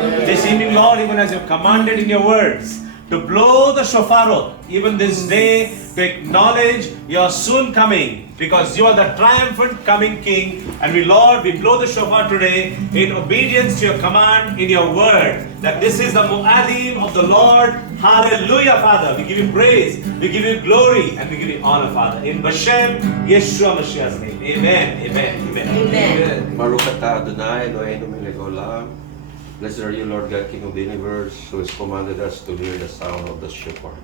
This evening, Lord, even as you've commanded in your words, to blow the shofar, even this day, to acknowledge your soon coming, because you are the triumphant coming King. And we, Lord, we blow the shofar today in obedience to your command in your word, that this is the Mu'adim of the Lord. Hallelujah, Father. We give you praise, we give you glory, and we give you honor, Father. In Bashem, Yeshua Mashiach's name. Amen, amen, amen. Amen. Baruch atah Adonai Eloheinu melech haolam. Blessed are you, Lord God, King of the universe, who has commanded us to hear the sound of the shofar.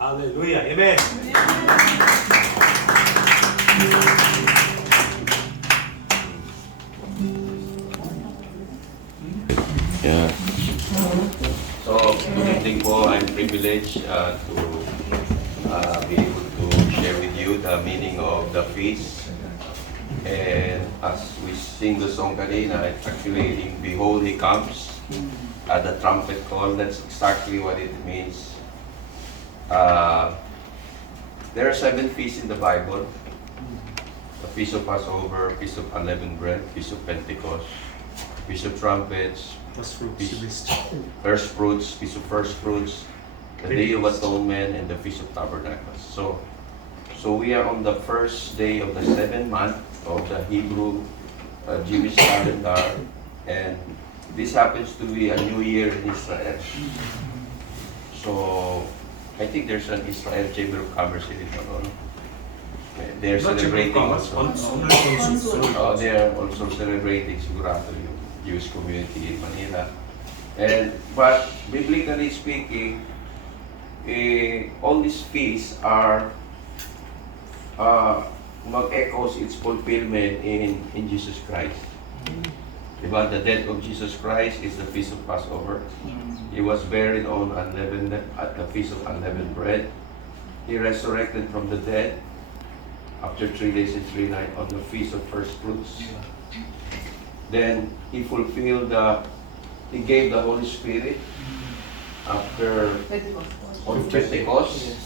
Hallelujah, amen. Yeah. So, good evening po. I'm privileged to be able to share with you the meaning of the feast. And as we sing the song kanina, it's actually in Behold, He comes. The trumpet call, that's exactly what it means. There are 7 feasts in the Bible. The Feast of Passover, Feast of Unleavened Bread, Feast of Pentecost, Feast of Trumpets, First Fruits, Feast of First Fruits, the Day of Atonement, and the Feast of Tabernacles. So we are on the first day of the 7th month of the Hebrew Jewish calendar, and this happens to be a new year in Israel. So I think there's an Israel Chamber of Commerce in Lebanon. They're celebrating also. They are also celebrating sigurado yung Jewish community in Manila. But biblically speaking, all these feasts are mag-echoes its fulfillment in Jesus Christ. Diba? The death of Jesus Christ is the Feast of Passover. He was buried on at the Feast of Unleavened Bread. He resurrected from the dead after 3 days and 3 nights on the Feast of First Fruits. Then he fulfilled he gave the Holy Spirit after on Pentecost.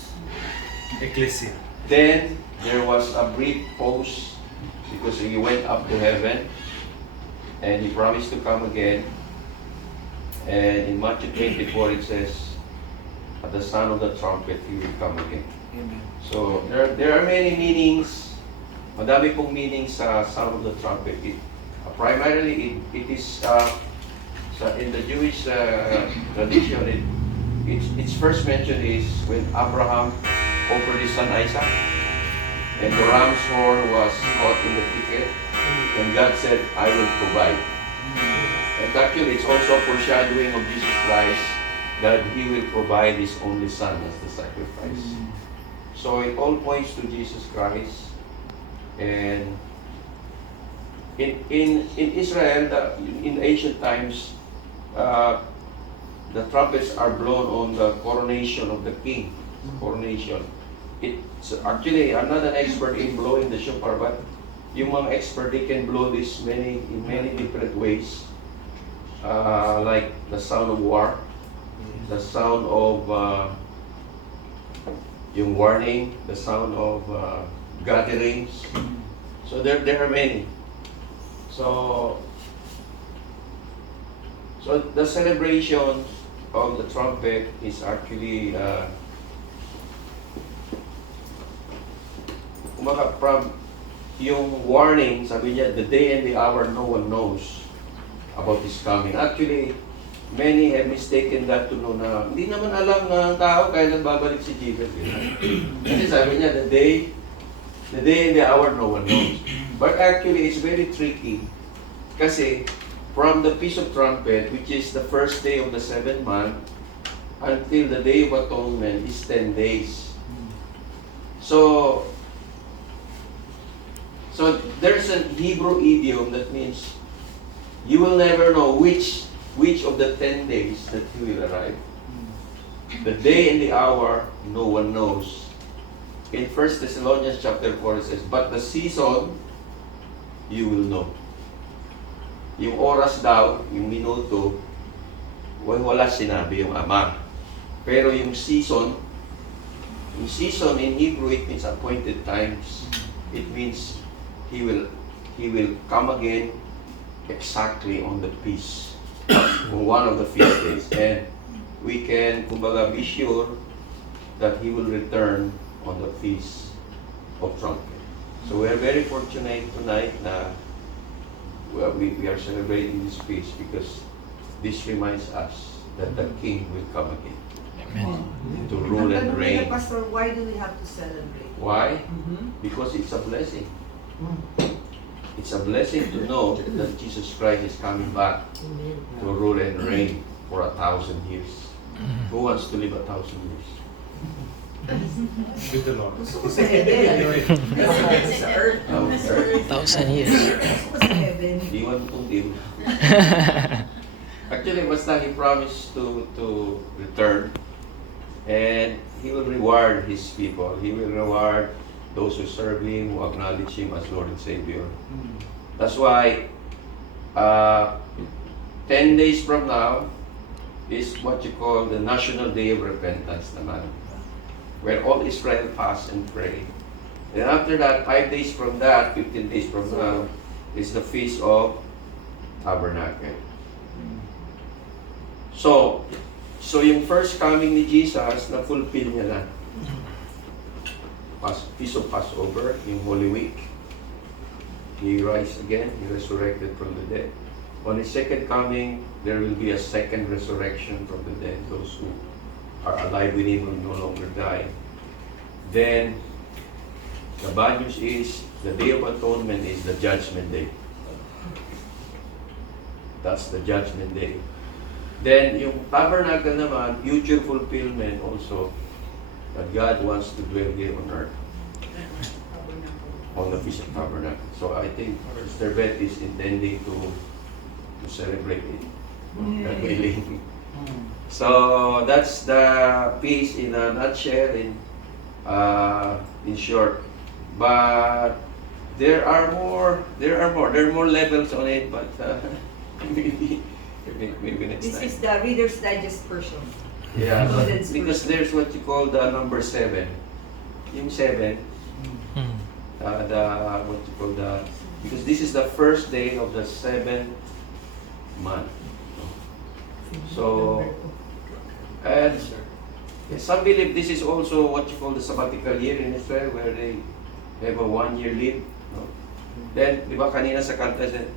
Ecclesia. Then there was a brief pause because he went up to heaven and he promised to come again. And in Matthew 24 it says, at the sound of the trumpet, he will come again. Amen. So there are many meanings. Madami pong meanings sa sound of the trumpet. Primarily, it is in the Jewish tradition. Its first mention is when Abraham offered his son Isaac, and the ram's horn was caught in the thicket, and God said, "I will provide." And actually, it's also a foreshadowing of Jesus Christ that He will provide His only Son as the sacrifice. So it all points to Jesus Christ. And in Israel, in ancient times, the trumpets are blown on the coronation of the king. Coronation. It's actually, I'm not an expert in blowing the shofar, but yung mga expert, they can blow this in many different ways. Like the sound of war, the sound of yung warning, the sound of gatherings. So there are many. So the celebration of the trumpet is actually from yung warning, sabi niya, the day and the hour no one knows about His coming. Actually, many have mistaken that to know na hindi naman alam ng tao kailan babalik si Jesus. Kasi sabi niya, the day and the hour no one knows. But actually, it's very tricky. Kasi from the Feast of Trumpet, which is the first day of the 7th month, until the Day of Atonement is 10 days. So there's a Hebrew idiom that means you will never know which of the 10 days that He will arrive. The day and the hour, no one knows. in 1 Thessalonians chapter 4, it says, but the season, you will know. Yung oras daw, yung minuto, wala sinabi yung Ama. Pero yung season in Hebrew, it means appointed times. It means He will come again exactly on the feast, on one of the feast days. And we can, kumbaga, be sure that He will return on the Feast of Trumpet. So we are very fortunate tonight na we are celebrating this feast because this reminds us that the King will come again to rule and reign. Pastor, why do we have to celebrate? Why? Because it's a blessing. It's a blessing to know that Jesus Christ is coming back to rule and reign for 1,000 years. Who wants to live 1,000 years? With the Lord. Gusto ko sa heaven. Sa earth. 1,000 years. Gusto ko sa heaven. Iwan kong dim. Actually, basta He promised to return, and He will reward His people. He will reward those who serve Him, who acknowledge Him as Lord and Savior. That's why 10 days from now is what you call the National Day of Repentance naman, where all Israel fast and pray. And after that, 5 days from that, 15 days from now, is the Feast of Tabernacle. So yung first coming ni Jesus, na-fulfill niya na. Feast of Passover, yung Holy Week. He rise again, He resurrected from the dead. On His second coming, there will be a second resurrection from the dead. Those who are alive with Him will no longer die. Then, the bad news is, the Day of Atonement is the Judgment Day. That's the Judgment Day. Then, yung Tabernacle naman, future fulfillment also, that God wants to dwell here on earth, on the Feast of Tabernacle. So I think Sister Beth is intending to celebrate it. God willing. So that's the feast in a nutshell, in short. But there are more levels on it, but maybe next This time. is the Reader's Digest version. Yeah, but That's because there's what you call the number 7. Yung 7, because this is the first day of the 7th month. So, and some believe this is also what you call the sabbatical year in Israel, where they have a 1-year leave. No? Then, di ba kanina sa kanta said,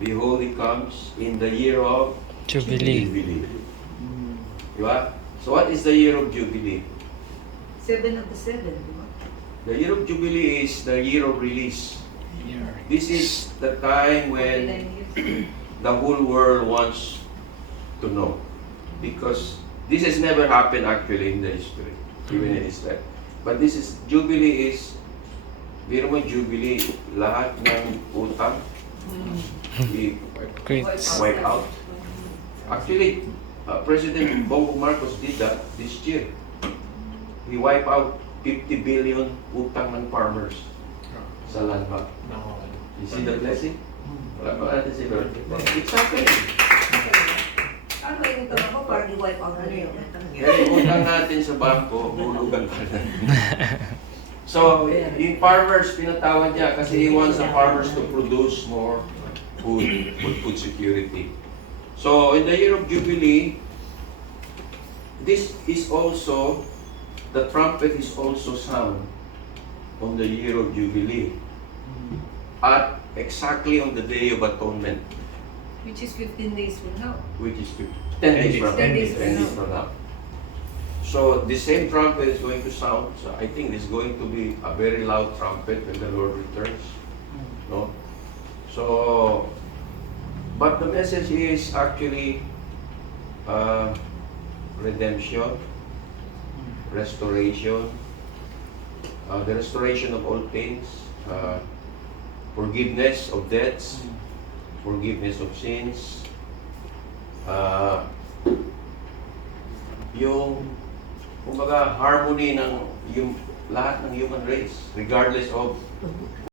behold, He comes in the year of Jubilee. Di ba? So what is the year of Jubilee? 7 of the 7, di ba? The year of Jubilee is the year of release. This is the time when 49 years. the whole world wants to know. Because this has never happened actually in the history, even in Israel. But this is, Jubilee is, biro mo Jubilee, lahat ng utang, Great. wipe out. Actually, President Bongbong Marcos did that this year. He wiped out 50 billion utang ng farmers sa land bank. You see the blessing? Wala pa natin si Lord. It's happening. Ano yung utang ako para di-wipe out na yun? Kaya yung utang natin sa bangko, hulugan pa natin. So, yung farmers, pinatawad niya kasi he wants the farmers to produce more food, food security. So, in the year of Jubilee, this is also, the trumpet is also sound on the year of Jubilee. At exactly on the Day of Atonement, Which is 15 days from now. which is 10 days from 10 days 10 days from now. So the same trumpet is going to sound. So I think it's going to be a very loud trumpet when the Lord returns. No? So, but the message is actually redemption, restoration, the restoration of all things, forgiveness of debts, forgiveness of sins, yung kumbaga kumbaga harmony ng lahat ng human race regardless of